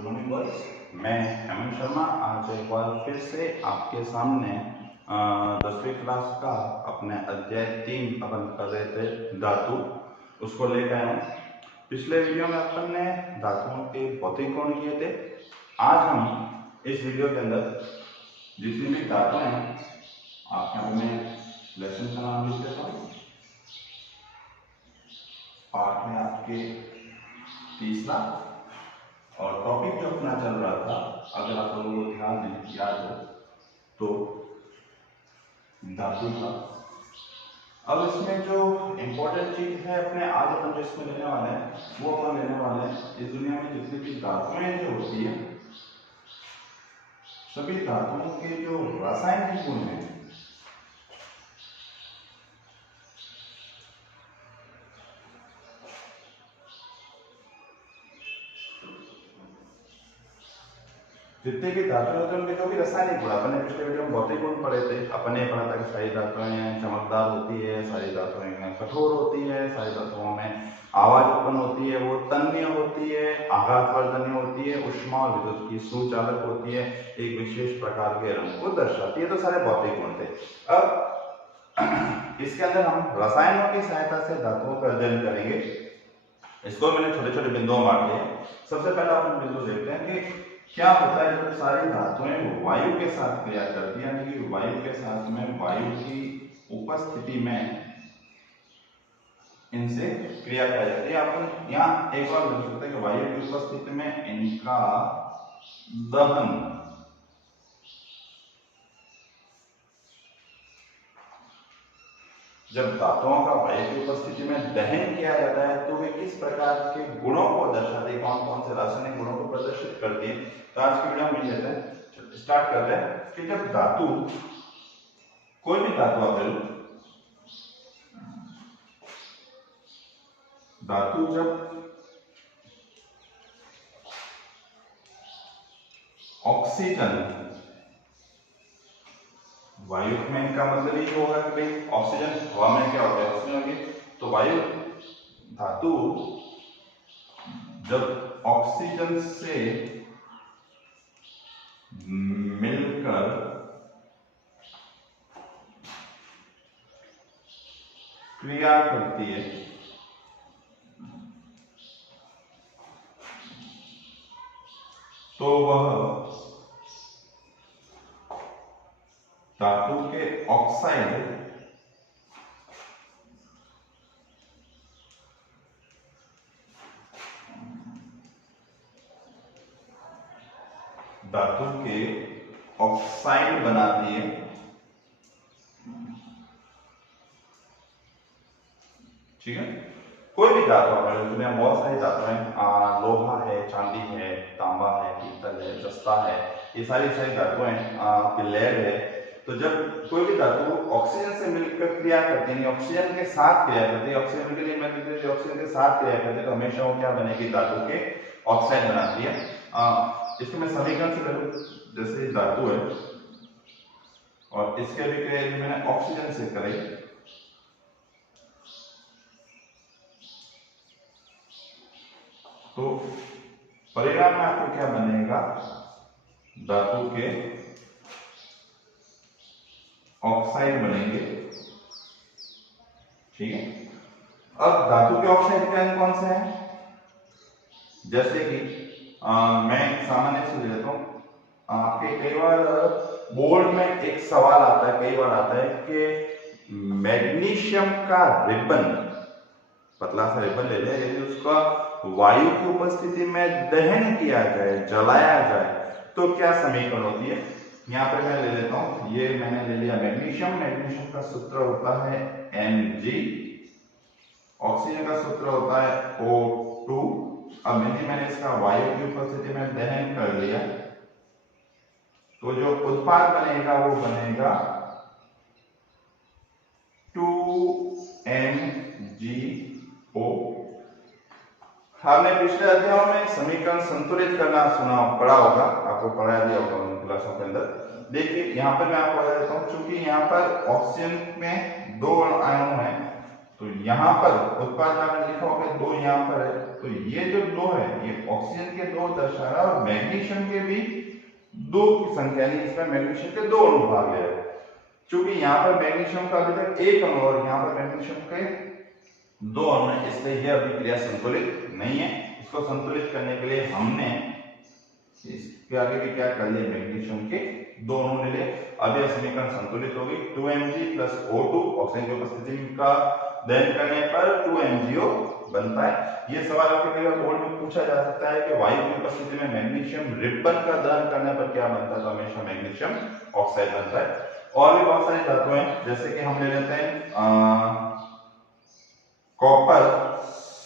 Good morning boys. मैं हेमंत शर्मा आज एक बार फिर से आपके सामने 10वीं क्लास का अपने अध्याय 3 अपन कर रहे थे धातु, उसको लेकर आया हूँ। पिछले वीडियो में अपन ने धातुओं के भौतिक गुण किए थे। आज हम इस वीडियो के अंदर जितनी भी धातु हैं, आप यहाँ पे मैं लेसन का नाम लिख देता हूँ। पाठ में आपके तीसरा और टॉपिक जो अपना चल रहा था, अगर आप लोगों को ध्यान में याद हो तो धातु का। अब इसमें जो इम्पोर्टेंट चीज है अपने आज अपन जो इसमें लेने वाले हैं, वो अपन लेने वाले हैं इस दुनिया में जितनी भी धातुएं जो होती है, सभी धातुओं के जो रासायनिक गुण हैं, जितने भी धातु होते हैं उनके जो भी रासायनिक गुण, अपने पिछले वीडियो में भौतिक गुण पढ़े थे। अपने पढ़ा था कि सारी धातुएं चमकदार होती है, सारी धातुएं कठोर होती है, सारी धातुओं में आवाज उत्पन्न होती है, वो तन्य होती है, आघातवर्धनीय होती है, ऊष्मा और विद्युत की सुचालक होती है, एक विशेष प्रकार के रंग को दर्शाती है। तो सारे भौतिक गुण थे। अब इसके अंदर हम रसायनों की सहायता से धातुओं का अध्ययन करेंगे। इसको मैंने छोटे छोटे बिंदुओं में बांट दिए। सबसे पहले अपन बिंदु देखते हैं कि क्या होता है जब सारी धातुएं वायु के साथ क्रिया करती है, यानी कि वायु के साथ में वायु की उपस्थिति में इनसे क्रिया की जाती है। अपन यहाँ एक बार देख सकते हैं कि वायु की उपस्थिति में इनका दहन, जब धातुओं का वायु की उपस्थिति में दहन किया जाता है तो वे किस प्रकार के गुणों को दर्शाते हैं, कौन कौन से रासायनिक गुणों को प्रदर्शित करती है। तो आज की वीडियो में लेते हैं, स्टार्ट करते हैं कि जब धातु, कोई भी धातु धातु जब ऑक्सीजन, वायु में इनका मतलब ये होगा कि भाई ऑक्सीजन, हवा में क्या होता है ऑक्सीजन होगी, तो वायु धातु जब ऑक्सीजन से मिलकर क्रिया करती है तो वह धातु के ऑक्साइड धातु के ऑक्साइड बनाती है। ठीक है, कोई भी धातु है, दुनिया में बहुत सारी धातु हैं, लोहा है, चांदी है, तांबा है, पीतल है, जस्ता है, ये सारी धातुएं, लेड है। तो जब कोई भी धातु ऑक्सीजन से मिलकर क्रिया करती है, ऑक्सीजन के साथ क्रिया करती है, ऑक्सीजन के लिए ऑक्सीजन के साथ क्रिया करती है, तो हमेशा वो क्या बनेगी, धातु के ऑक्साइड बनाती है। इसको मैं समीकरण से करूं, जैसे धातु है और इसके भी क्रिया मैंने ऑक्सीजन से करी, तो परिणाम में आपको क्या बनेगा, धातु के ऑक्साइड बनेंगे। ठीक है, अब धातु के ऑक्साइड के अंग कौन से हैं, जैसे कि मैं सामान्य से लेता हूं, आपके कई बार बोर्ड में एक सवाल आता है, कई बार आता है कि मैग्नीशियम का रिबन, पतला सा रिबन ले लिया, यदि उसका वायु की उपस्थिति में दहन किया जाए, जलाया जाए, तो क्या समीकरण होती है। यहाँ पे मैं ले लेता हूं, ये मैंने ले लिया मैग्नीशियम। मैग्नीशियम का सूत्र होता है Mg, ऑक्सीजन का सूत्र होता है O2। अब मैंने इसका वायु की उपस्थिति में दहन कर लिया, तो जो उत्पाद बनेगा वो बनेगा 2MgO। हमने पिछले अध्यायों में समीकरण संतुलित करना सुना पढ़ा होगा, आपको पढ़ा दिया होगा उन क्लासों के अंदर। देखिए यहाँ पर मैं आपको बता देता हूँ, क्योंकि यहाँ पर ऑक्सीजन में 2 अणु हैं, तो यहाँ पर उत्पाद आपने लिखा होगा 2 यहाँ पर है तो ये जो दो है ये ऑक्सीजन के दो दर्शा रहा है और मैग्नीशियम के भी दो की संख्या, यानी इसमें मैग्नीशियम के दो अणु भाग ले रहे हैं। चूंकि यहाँ पर मैग्नीशियम का अभी तक एक अणु और यहाँ पर मैग्नीशियम के दो अणु है, इसलिए यह अभिक्रिया संतुलित नहीं है। इसको संतुलित करने के लिए हमने इसके आगे भी क्या कर लिया, मैग्नीशियम के दो अणु ले लिए। अब यह समीकरण संतुलित होगी। 2Mg + O2 ऑक्सीजन की उपस्थिति का दहन करने पर 2MgO बनता है। ये सवाल आपके कई बार बोर्ड में पूछा जा सकता है कि वायु की उपस्थिति में मैग्नीशियम रिबन का दहन करने पर क्या बनता है, तो हमेशा मैग्नीशियम ऑक्साइड बनता है। और भी बहुत सारी धातुएं हैं, जैसे कि हम ले लेते हैं कॉपर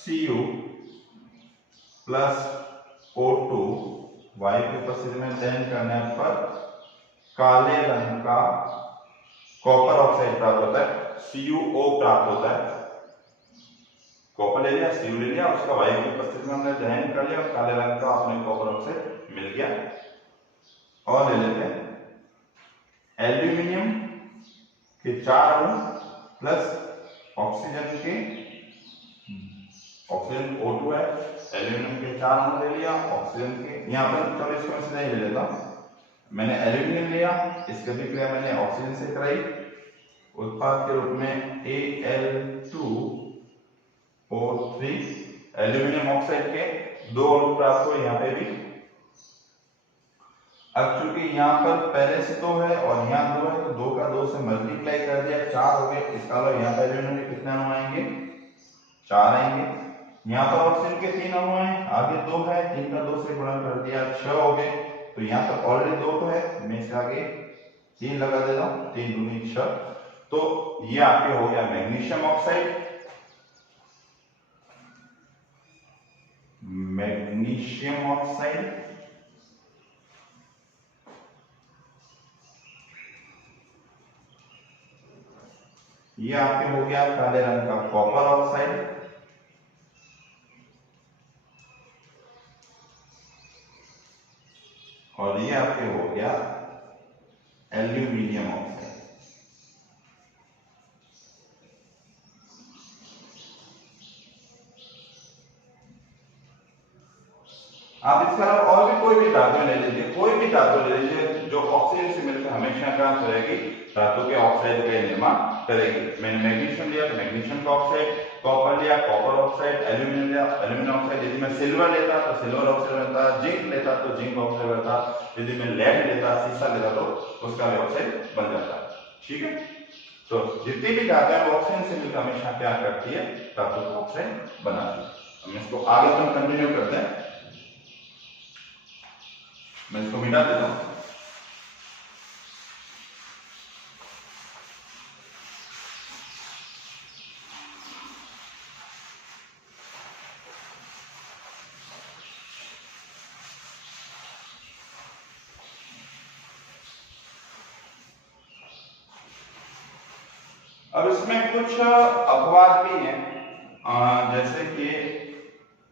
Cu + O2 वायु की उपस्थिति में दहन करने पर काले रंग का कॉपर ऑक्साइड प्राप्त होता है, CuO प्राप्त होता है। कॉपर ले लिया, Cu ले लिया, उसका वायु की उपस्थिति में हमने दहन कर लिया और काले रंग का अपने कॉपर ऑक्साइड मिल गया। और ले लेते हैं एल्यूमिनियम के 4 अणु प्लस ऑक्सीजन O2 है, एल्यूमिनियम के 4 अणु ले लिया, ऑक्सीजन के यहाँ पर, चलो इसको मैं सीधा ही ले लेता हूं। मैंने एल्यूमिनियम लिया, इसकी अभिक्रिया मैंने ऑक्सीजन से कराई, उत्पाद के रूप में Al2O3 एल्यूमिनियम ऑक्साइड के दो अणु प्राप्त हुए यहाँ पे भी। अब चूंकि यहाँ पर पहले से 2 है और यहाँ 2 है, तो 2 का 2 से मल्टीप्लाई कर दिया, 4 हो गए। इसका मतलब यहाँ पर एल्यूमिनियम के कितने अणु आएंगे, 4 आएंगे। यहाँ पर ऑक्सीजन के 3 अणु हैं, आगे 2 है, 3 का 2 से गुणा कर दिया, 6 हो गए। तो यहाँ पर ऑलरेडी 2 तो है, मैं इसके आगे 3 लगा देता हूँ, 3 दूनी 6। तो ये आपके हो गया मैग्नीशियम ऑक्साइड। मैग्नीशियम ऑक्साइड ये आपके हो गया काले रंग का कॉपर ऑक्साइड। और ये आपके हो गया एल्यूमिनियम ऑक्साइड। आप इसके अलावा और भी कोई भी धातु ले लीजिए, कोई भी धातु ले लीजिए जो ऑक्सीजन से मिलकर हमेशा क्या करेगी, धातु के ऑक्साइड का निर्माण करेगी। मैंने मैग्नीशियम लिया तो मैग्नीशियम का ऑक्साइड, कॉपर लिया कॉपर ऑक्साइड, एल्यूमिनियम लिया एल्यूमिनियम ऑक्साइड। यदि मैं सिल्वर लेता तो सिल्वर ऑक्साइड बनता, जिंक लेता तो जिंक ऑक्साइड बनता, यदि मैं लेड लेता, सीसा लेता तो उसका भी ऑक्साइड बन जाता। ठीक है, तो जितनी भी धातुएं हैं ऑक्सीजन से मिलकर हमेशा क्या करती है, धातु का ऑक्साइड बनाती है। हम इसको आगे हम कंटिन्यू करते हैं। मैं इसको मिटा देता हूं। अब इसमें कुछ अपवाद भी हैं, जैसे कि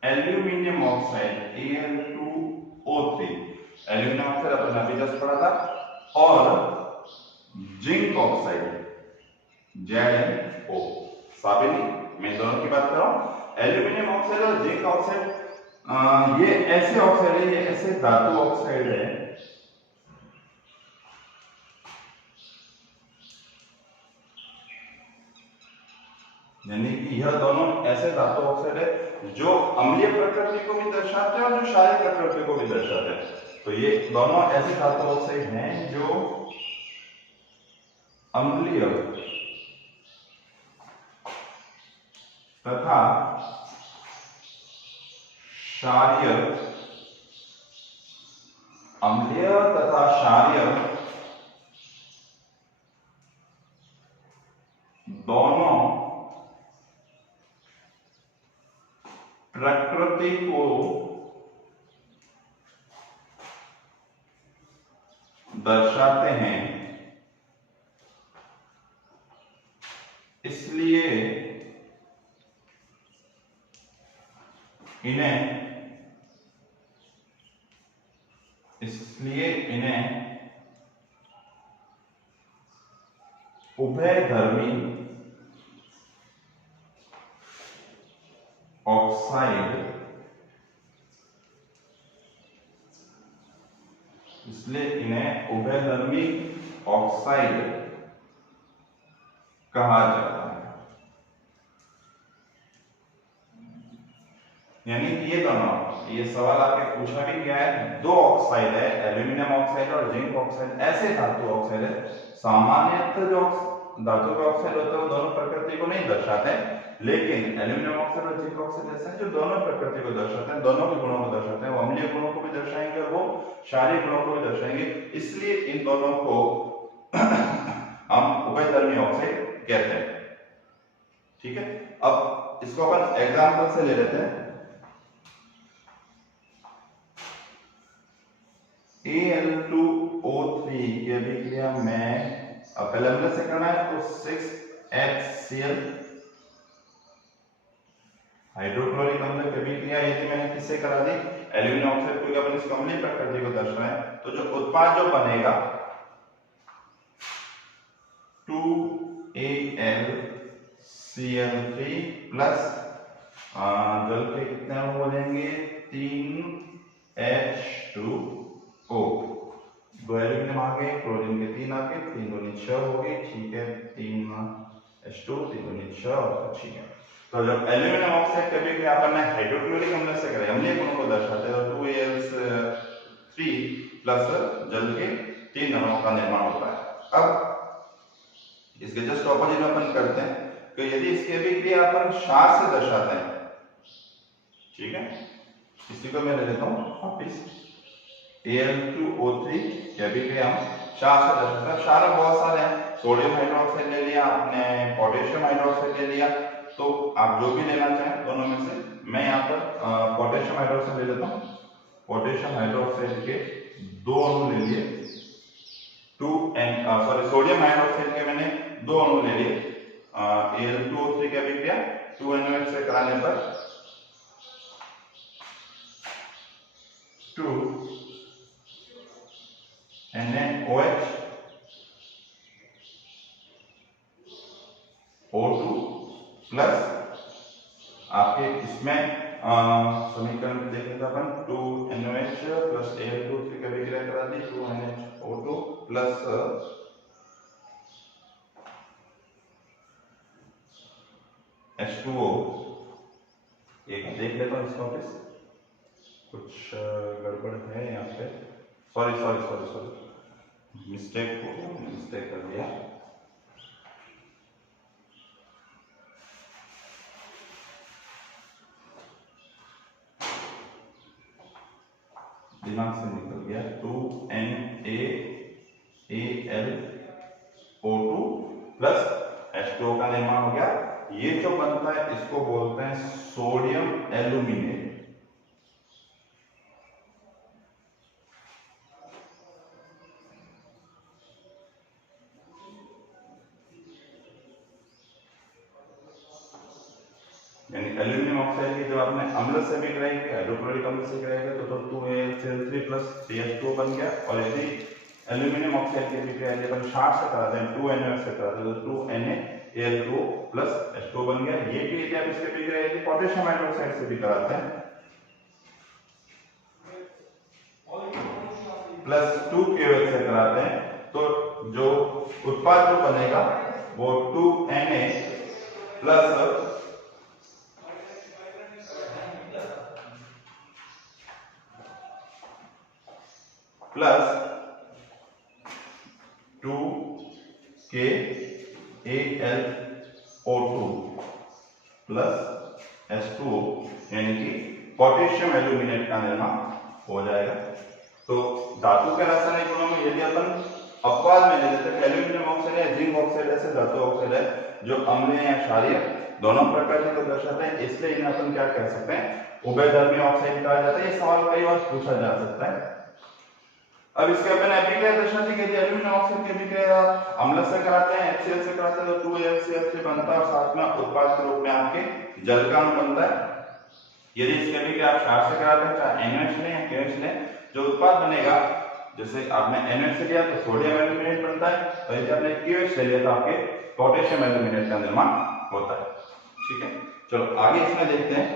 aluminium oxide Al2O3, aluminium oxide अपन अभी जस्ट पढ़ा था, और जिंक ऑक्साइड ZnO, साबिनी, मैं दोनों की बात कर रहा हूं। एल्यूमिनियम ऑक्साइड और जिंक ऑक्साइड ये ऐसे ऑक्साइड है, ये ऐसे धातु ऑक्साइड है यानी कि यह दोनों ऐसे धातु ऑक्साइड है जो अम्लीय प्रकृति को भी दर्शाते हैं और जो क्षारीय प्रकृति को भी दर्शाते हैं। तो ये दोनों ऐसे धातु ऑक्साइड हैं जो अम्लीय तथा क्षारीय, अम्लीय तथा क्षारीय दोनों प्रकृति को दर्शाते हैं, इसलिए इन्हें उभयधर्मी ऑक्साइड इसलिए इन्हें उभयधर्मी ऑक्साइड कहा जाता है। यानी कि ये सवाल आपके पूछा भी गया है, दो ऑक्साइड है, एल्यूमिनियम ऑक्साइड और जिंक ऑक्साइड, ऐसे धातु ऑक्साइड है। सामान्यतः जो धातु का ऑक्साइड होता है वो दोनों प्रकृति को नहीं दर्शाते हैं, लेकिन एल्यूमिनियम ऑक्साइड और जिंक ऑक्साइड ऐसे हैं जो दोनों प्रकृति को दर्शाते हैं, दोनों के गुणों को दर्शाते हैं। वो अम्लीय गुणों को भी दर्शाएंगे और वो क्षारीय गुणों को भी दर्शाएंगे, इसलिए इन दोनों को हम उभयधर्मी ऑक्साइड कहते हैं। ठीक है, अब इसको अपन एग्जांपल से ले लेते हैं। Al2O3 की अभिक्रिया में पहले हमने से करना है, तो 6HCl हाइड्रोक्लोरिक अम्ल की अभिक्रिया यदि मैंने किससे करा दी, एल्यूमिनियम ऑक्साइड, क्योंकि अपन इसको अम्लीय प्रकृति को दर्शा है, तो जो उत्पाद जो बनेगा 2AlCl3 प्लस जल के कितने अणु बनेंगे, 3H2O, दो एल्यूमिनियम आ गए, क्लोरीन के 3 आ गए, 3 दूनी 6 हो गई। ठीक है, 3H2 3 दूनी 6 और ठीक है। तो जब एल्यूमिनियम ऑक्साइड की अभिक्रिया अपन ने हाइड्रोक्लोरिक अम्ल से करें, अम्लीय गुणों को दर्शाते हैं, तो 2Al3 प्लस जल के 3 अणुओं का निर्माण होता है। अब इसके जस्ट ऑपोजिट में अपन करते हैं कि यदि इसकी अभिक्रिया अपन क्षार से दर्शाते हैं, ठीक है, इसी को मैं ले लेता हूं वापिस, Al2O3 की अभिक्रिया हम क्षार से दर्शाते हैं। क्षार बहुत सारे हैं, सोडियम हाइड्रोक्साइड ले लिया आपने, पोटेशियम हाइड्रोक्साइड ले लिया, तो आप जो भी लेना चाहें दोनों में से। मैं यहाँ पर पोटेशियम हाइड्रोक्साइड ले लेता हूँ। पोटेशियम हाइड्रोक्साइड के 2 अणु ले लिए, सोडियम हाइड्रोक्साइड के मैंने 2 अणु ले लिए। Al2O3 की अभिक्रिया 2NaOH से कराने पर 2NaOH O2 प्लस आपके इसमें समीकरण देखें तो अपन 2NaOH प्लस Al2O3 की अभिक्रिया करा दी, 2NaO2 प्लस H2O। एक देख लेता हूँ इसका वापस, कुछ गड़बड़ है यहाँ पे, सॉरी मिस्टेक कर दिया। दिमाग से निकल गया। 2NaAlO2 प्लस H2O का निर्माण हो गया। ये जो बनता है इसको बोलते हैं सोडियम एल्यूमिनेट। यानी एल्यूमिनियम ऑक्साइड की जब आपने अम्ल से भी कराएंगे, हाइड्रोक्लोरिक अम्ल से कराएंगे, तो 2AlCl3 प्लस CH2 बन गया। और यदि एल्यूमिनियम ऑक्साइड की भी कराएंगे अपन क्षार से कराते हैं, 2NaOH से कराते हैं, तो 2NaAlO प्लस H2 बन गया। ये भी यदि आप इसके भी कराएंगे पोटेशियम हाइड्रोक्साइड से भी कराते हैं, प्लस 2KOH से कराते हैं, तो जो उत्पाद जो बनेगा वो 2Na plus 2KAlO2 plus H2O यानी कि पोटेशियम एल्यूमिनेट का निर्माण हो जाएगा। तो धातु के रासायनिक गुणों में यदि अपन अपवाद में ले लेते हैं, एल्यूमिनियम ऑक्साइड या जिंक ऑक्साइड ऐसे धातु ऑक्साइड है जो अम्लीय या क्षारीय दोनों प्रकृति को दर्शाते हैं, इसलिए इन्हें अपन क्या कह सकते हैं, उभयधर्मी ऑक्साइड कहा जाता है। ये सवाल कई बार पूछा जा सकता है। अब इसके अपन अभिक्रिया दर्शाते हैं कि एल्यूमिनियम ऑक्साइड की अभिक्रिया अम्ल से कराते हैं, HCl से कराते हैं, तो 2AlCl3 बनता है और साथ में उत्पाद के रूप में आपके जल का अणु बनता है। यदि इसके अभिक्रिया आप क्षार से कराते हैं, चाहे NaOH लें या KOH लें, जो उत्पाद बनेगा, जैसे आपने NaOH से लिया तो सोडियम एल्यूमिनेट बनता है, और यदि आपने KOH ले लिया तो आपके पोटेशियम एल्यूमिनेट का निर्माण होता है। ठीक है, चलो आगे इसमें देखते हैं।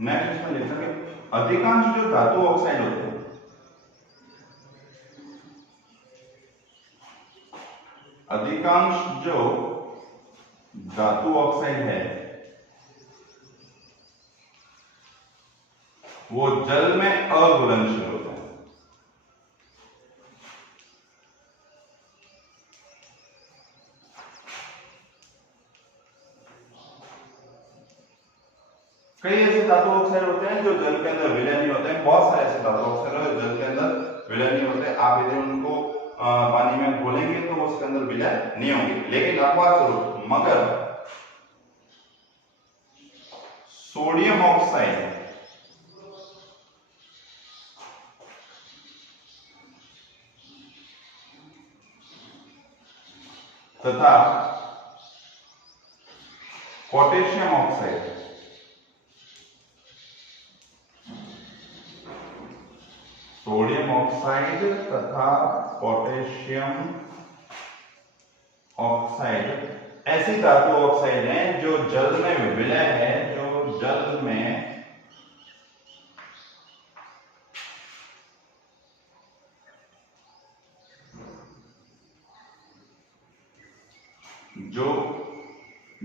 नेक्स्ट इसमें लिख सकते अधिकांश जो धातु ऑक्साइड होते हैं, अधिकांश जो धातु ऑक्साइड है वो जल में अघुलनशील होते हैं। कई ऐसे धातु ऑक्साइड होते हैं जो जल के अंदर विलय नहीं होते हैं, बहुत सारे ऐसे धातु ऑक्साइड होते हैं जल के अंदर विलय नहीं होते। आप यदि उनको पानी में घोलेंगे तो उसके अंदर विलय नहीं होंगे, लेकिन अपवाद स्वरूप मगर सोडियम ऑक्साइड तथा पोटेशियम ऑक्साइड सोडियम ऑक्साइड तथा पोटेशियम ऑक्साइड ऐसी धातु ऑक्साइड हैं जो जल में विलय है, जो जल में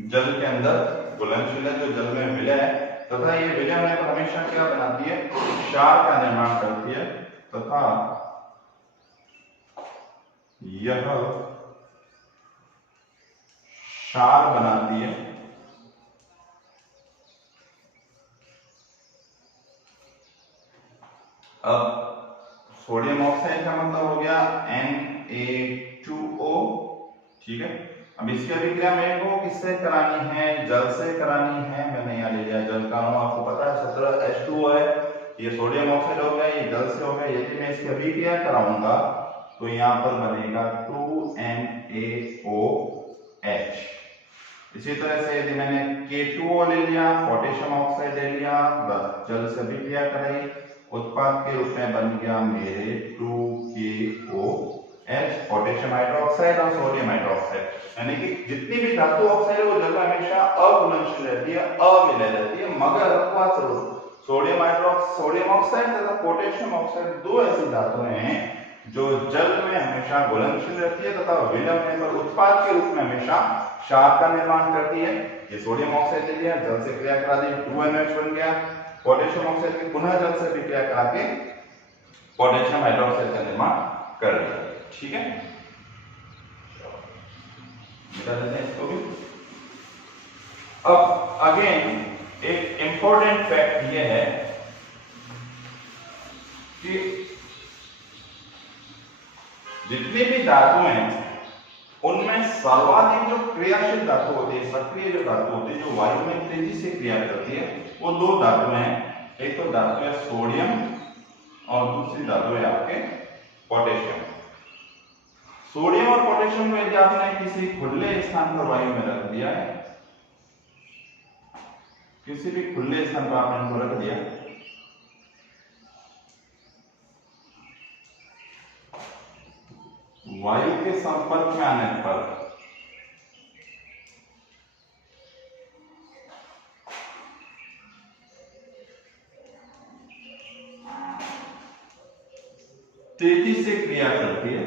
जल के अंदर घुलनशील है, जो जल में विलय है तथा ये विलय होने पर हमेशा क्या बनाती है, क्षार का निर्माण करती है तथा यह क्षार बनाती है। अब सोडियम ऑक्साइड का मतलब हो गया Na2O, ठीक है। अब इसकी अभिक्रिया मेरे को किससे करानी है, जल से करानी है। मैंने यहाँ ले लिया जल का अणु, आपको पता है 17H2O है, ये सोडियम ऑक्साइड हो गया, ये जल से हो गया। यदि मैं इसकी अभिक्रिया कराऊंगा तो यहाँ पर बनेगा 2NaOH। इसी तरह से यदि मैंने K2O ले लिया, पोटेशियम ऑक्साइड ले लिया, जल से अभिक्रिया कराई, उत्पाद के रूप में बन गया मेरे 2KOH, पोटेशियम हाइड्रोक्साइड और सोडियम हाइड्रोक्साइड। यानी कि जितनी भी धातु ऑक्साइड है वो जल में हमेशा अघुलनशील रहती है, अविलय रहती है, मगर अपवाद स्वरूप सोडियम ऑक्साइड तथा पोटेशियम ऑक्साइड दो ऐसी धातुएं हैं जो जल में हमेशा घुलनशील रहती है तथा विलय होने पर उत्पाद के रूप में हमेशा क्षार का निर्माण करती है। ये सोडियम ऑक्साइड ले लिया, जल से क्रिया करा दी, 2NH बन गया। पोटेशियम ऑक्साइड की पुनः जल से क्रिया करा के पोटेशियम हाइड्रोक्साइड का निर्माण कर दिया, ठीक है। मिटा देते हैं इसको भी। अब अगेन एक इंपॉर्टेंट फैक्ट ये है कि जितनी भी धातुएं हैं उनमें सर्वाधिक जो क्रियाशील धातु होती है, सक्रिय जो धातु होती है, जो वायु में तेजी से क्रिया करती है, वो दो धातुएं हैं। एक तो धातु है सोडियम और दूसरी धातु है आपके पोटेशियम। सोडियम और पोटेशियम को यदि आपने किसी खुले स्थान पर वायु में रख दिया है, किसी भी खुले स्थान पर आपने इनको रख दिया, वायु के संपर्क में आने पर तेजी से क्रिया करती है,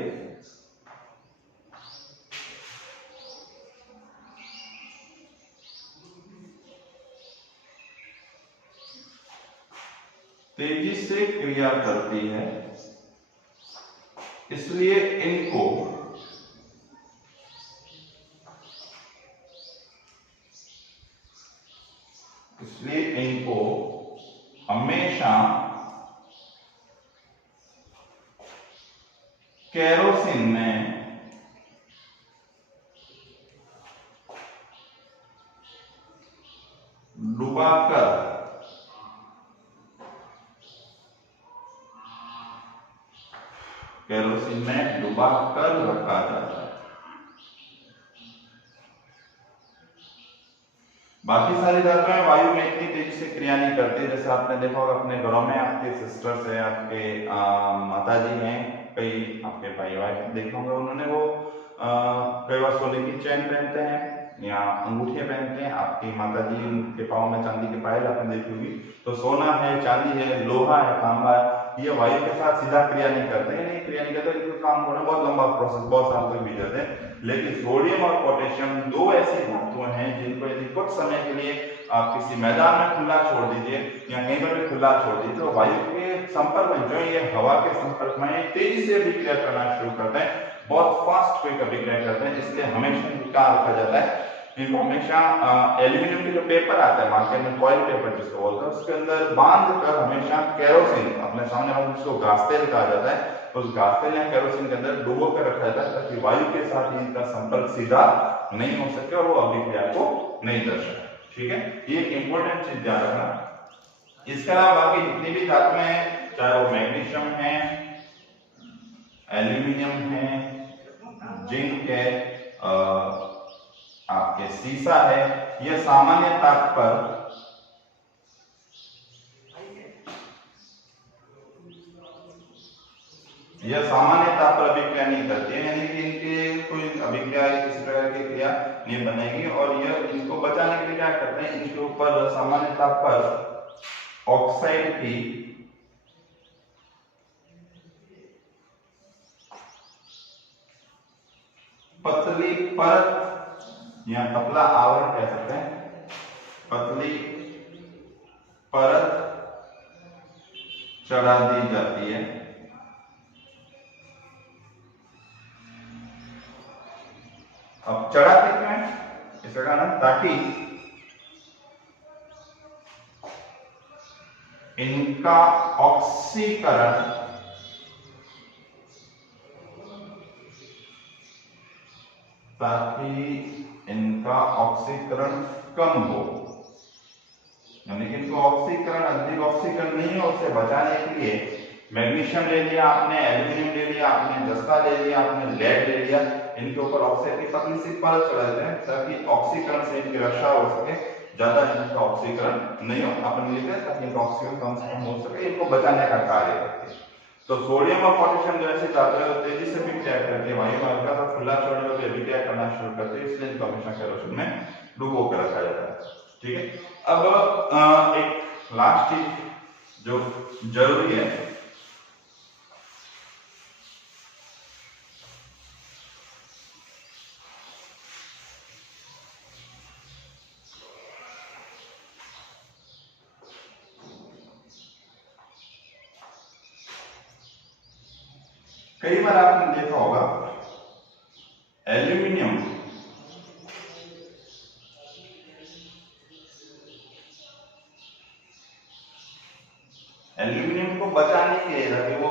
तेजी से क्रिया करती है। इसलिए इनको हमेशा केरोसिन में डुबाकर रखा जाता है। बाकी सारी धातुएं वायु में इतनी तेजी से क्रिया नहीं करती। जैसे आपने देखा होगा अपने घरों में, आपके सिस्टर्स है, आपके माताजी हैं, कई आपके भाई वाइफ देखे होंगे, उन्होंने वो कई बार सोने की चेन पहनते हैं, या अंगूठियां पहनते हैं, आपकी माता जी के पाँव में चांदी की पायल आपने देखी होगी। तो सोना है, चांदी है, लोहा है, तांबा है, ये वायु के साथ सीधा क्रिया नहीं करते हैं, नहीं क्रिया नहीं करते, इनका काम होना बहुत लंबा प्रोसेस, बहुत साल तक बीत जाते हैं। लेकिन सोडियम और पोटेशियम दो ऐसी धातुएं हैं जिनको यदि कुछ समय के लिए आप किसी मैदान में खुला छोड़ दीजिए या कहीं पर भी खुला छोड़ दीजिए तो वायु के संपर्क में जो ये हवा के संपर्क में तेजी से अभिक्रिया करना शुरू करते हैं, बहुत फास्ट क्विक अभिक्रिया करते हैं। इसलिए हमेशा इनका रखा जाता है, इनको हमेशा एल्यूमिनियम के जो पेपर आता है मार्केट में, फॉइल पेपर जिसको बोलते हैं, उसके अंदर बांध कर हमेशा केरोसिन, अपने सामने वाले जिसको घास तेल कहा जाता है, उस घास तेल या केरोसिन के अंदर डुबो कर रखा जाता है ताकि वायु के साथ इनका संपर्क सीधा नहीं हो सके और वो अभिक्रिया को नहीं दर्शाए। ठीक है, ये एक इंपॉर्टेंट चीज ध्यान रखना। इसके अलावा बाकी जितनी भी धातुएं हैं, चाहे वो मैग्नीशियम है, एल्यूमिनियम है, जिंक है, आपके सीसा है, यह सामान्य ताप पर अभिक्रिया नहीं करती है, यानी कि इनके कोई अभिक्रिया किसी प्रकार की क्रिया नहीं बनेगी। और यह इनको बचाने के लिए क्या करते हैं, इनके ऊपर सामान्य ताप पर ऑक्साइड की पतली परत या पतला आवरण कह सकते हैं, पतली परत चढ़ा दी जाती है। अब चढ़ाते क्यों है, इसका कारण ताकि इनका ऑक्सीकरण कम हो, यानी कि इनको ऑक्सीकरण, अधिक ऑक्सीकरण नहीं हो, उससे बचाने के लिए मैग्नीशियम ले लिया आपने, एल्यूमिनियम ले लिया आपने, जस्ता ले लिया आपने, लेड ले लिया, इनके ऊपर ऑक्साइड की पतली सी परत चढ़ा देते हैं ताकि ऑक्सीकरण से इनकी रक्षा हो सके, ज्यादा इनका ऑक्सीकरण नहीं हो, अपन लिखते हैं ताकि इनका ऑक्सीकरण कम से कम हो सके, इनको बचाने का कार्य करते हैं। तो सोडियम और पोटेशियम जो ऐसी धातुएं हैं तेजी से अभिक्रिया करती है, वायु में हल्का सा खुला छोड़ने पर अभिक्रिया करना शुरू करती है, इसलिए इनको हमेशा केरोसिन में डुबो कर रखा जाता है। ठीक है, अब एक लास्ट चीज जो जरूरी है, कई बार आपने देखा होगा एल्यूमिनियम को बचाने के लिए, ताकि वो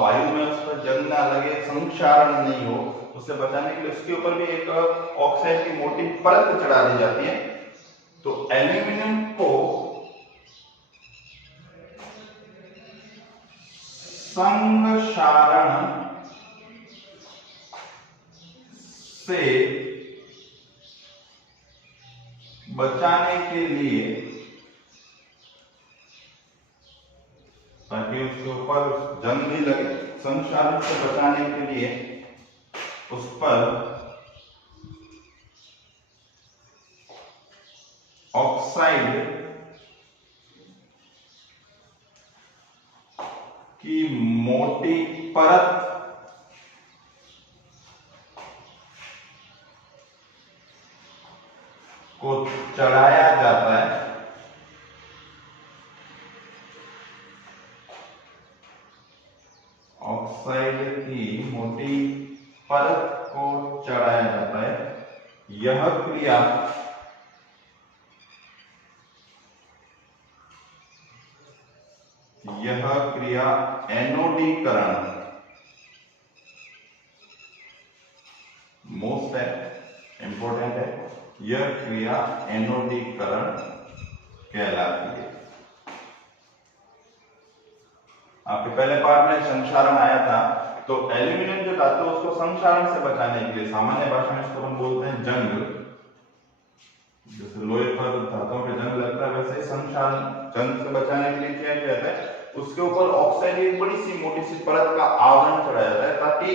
वायु में उस पर जंग ना लगे, संक्षारण नहीं हो, उससे बचाने के लिए उसके ऊपर भी एक ऑक्साइड की मोटी परत चढ़ा दी जाती है। तो एल्यूमिनियम को संक्षारण से बचाने के लिए, ताकि उसके ऊपर जंग नहीं लगे, संक्षारण से बचाने के लिए उस पर ऑक्साइड की मोटी परत को चढ़ाया जाता है। ऑक्साइड की मोटी परत को चढ़ाया जाता है। यह क्रिया एनोडीकरण, मोस्ट है, इंपॉर्टेंट है, यह क्रिया एनोडीकरण कहलाती है। आपके पहले पार्ट में संक्षारण आया था, तो एल्यूमिनियम जो धातु है उसको संक्षारण से बचाने के लिए, सामान्य भाषा में इसको हम बोलते हैं जंग, जैसे लोहे पर धातुओं पे जंग लगता है वैसे संक्षारण, जंग से बचाने के लिए क्या किया जाता है, उसके ऊपर ऑक्साइड की बड़ी सी मोटी सी परत का आवरण चढ़ाया जाता है ताकि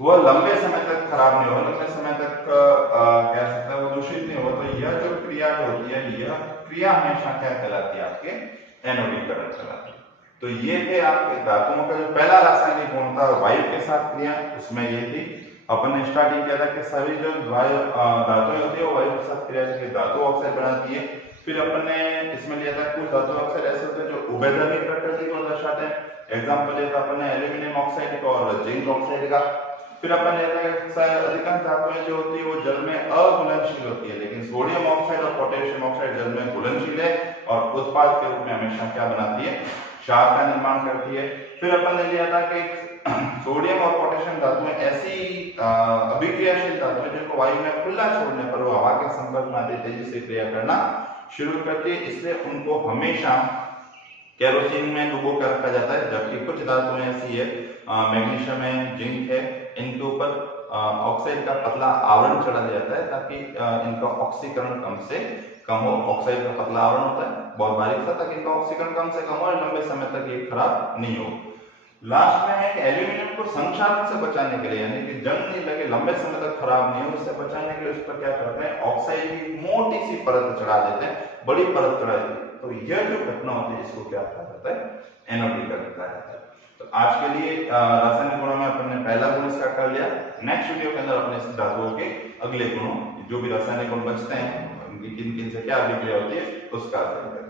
वह लंबे समय तक खराब नहीं हो, लंबे समय तक कह सकते हैं वो दूषित नहीं होगा, तो यह जो क्रिया जो होती है, यह क्रिया हमेशा क्या कहलाती है, आपके एनोडीकरण कहलाती है। तो ये थे आपके धातुओं का जो पहला रासायनिक गुण था वायु के साथ क्रिया, उसमें ये थी। अपन ने स्टार्टिंग किया था कि सभी जो धातुएं होती है वो वायु के साथ क्रिया करके धातु ऑक्साइड बनाती है। फिर अपन ने इसमें लिया था कुछ धातु ऑक्साइड ऐसे होते हैं जो उभयधर्मी प्रकृति को दर्शाते हैं। एग्जाम्पल लिया था अपन ने एल्यूमिनियम ऑक्साइड का और जिंक ऑक्साइड का। फिर अपन ने अधिकांश धातुएं जो होती है वो जल में अघुलनशील होती है, लेकिन सोडियम ऑक्साइड और पोटेशियम ऑक्साइड जल में घुलनशील है और उत्पाद के रूप में हमेशा क्या बनाती है, क्षार का निर्माण करती है। फिर अपन ने लिया था कि सोडियम और पोटेशियम धातुएं ऐसी अभिक्रियाशील धातुएं जिनको वायु में खुला छोड़ने पर वो हवा के संपर्क में आती तेजी से क्रिया करना शुरू करती है, इसलिए उनको हमेशा केरोसिन में डुबो कर रखा जाता है। जबकि कुछ धातुएं ऐसी है, मैग्नीशियम है, जिंक है, इनके ऊपर ऑक्साइड का पतला आवरण चढ़ा दिया जाता है ताकि इनका ऑक्सीकरण कम से कम हो। ऑक्साइड का पतला आवरण होता है बहुत बारीक सा, ताकि इनका ऑक्सीकरण कम से कम हो और लंबे समय तक ये खराब नहीं हो। लास्ट में है कि एल्यूमिनियम को संक्षारण से बचाने के लिए, यानी कि जंग नहीं लगे, लंबे समय तक खराब नहीं हो, उससे बचाने के लिए उस पर क्या करते हैं, ऑक्साइड की मोटी सी परत चढ़ा देते हैं, बड़ी परत चढ़ा देते हैं। तो यह जो घटना होती है इसको क्या कहा जाता है, एनोडीकरण कहा जाता है। तो आज के लिए रासायनिक गुणों में अपन ने पहला गुण इसका कर लिया। नेक्स्ट वीडियो के अंदर अपने इस धातुओं के अगले गुणों, जो भी रासायनिक गुण बचते हैं, किन किन से क्या अभिक्रिया होती है, उसका अध्ययन करेंगे।